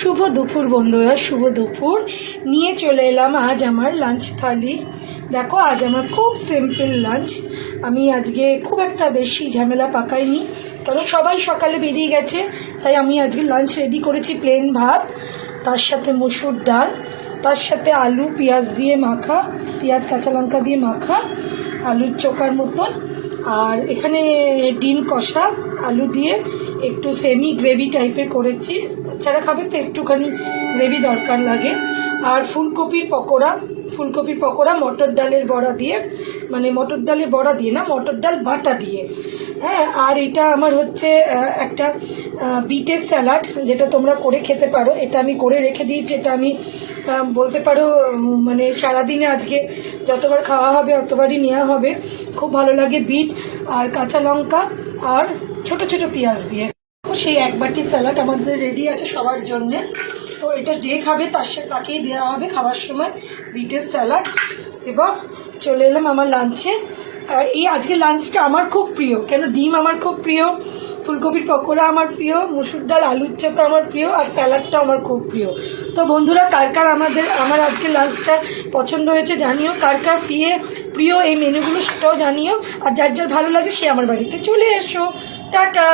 শুভ দুপুর বন্ধুরা, শুভ দুপুর। নিয়ে চলে এলাম আজ আমার লাঞ্চ থালি। দেখো, আজ আমার খুব সিম্পল লাঞ্চ। আমি আজকে খুব একটা বেশি ঝামেলা পাকাইনি, কারণ সবাই সকালে বেরিয়ে গেছে। তাই আমি আজকে লাঞ্চ রেডি করেছি প্লেন ভাত, তার সাথে মসুর ডাল, তার সাথে আলু পেঁয়াজ দিয়ে মাখা, পেঁয়াজ কাঁচা লঙ্কা দিয়ে মাখা, আলুর চোকার মতন। আর এখানে ডিম কষা আলু দিয়ে একটু সেমি গ্রেভি টাইপের করেছি। বাচ্চারা খাবে তো একটুখানি গ্রেভি দরকার লাগে। আর ফুলকপির পকোড়া মটর ডালের বড়া দিয়ে, মানে মটর ডালের বড়া দিয়ে না, মটর ডাল বাটা দিয়ে। হ্যাঁ, আর এটা আমার হচ্ছে একটা বিটের স্যালাড, যেটা তোমরা করে খেতে পারো। এটা আমি করে রেখে দিয়েছি। এটা আমি বলতে পারো মানে সারাদিনে আজকে যতবার খাওয়া হবে অতবারই নেওয়া হবে। খুব ভালো লাগে বিট আর কাঁচা লঙ্কা আর ছোট ছোট পেঁয়াজ দিয়ে। সেই এক বাটি স্যালাড আমাদের রেডি আছে সবার জন্যে। তো এটা যে খাবে তাকেই দেওয়া হবে খাবার সময় বিটের স্যালাড। এবার চলে এলাম আমার লাঞ্চে। এই আজকে লাঞ্চটা আমার খুব প্রিয়, কেন ডিম আমার খুব প্রিয়, ফুলকপির পকোড়া আমার প্রিয়, মসুর ডাল আলুর চোখা আমার প্রিয়, আর স্যালাডটা আমার খুব প্রিয়। তো বন্ধুরা, কার কার আমার আজকে লাঞ্চটা পছন্দ হয়েছে জানিও, কার কার প্রিয় এই মেনুগুলো সেটাও জানিও। আর যার যার ভালো লাগে সে আমার বাড়িতে চলে এসো। টাটা।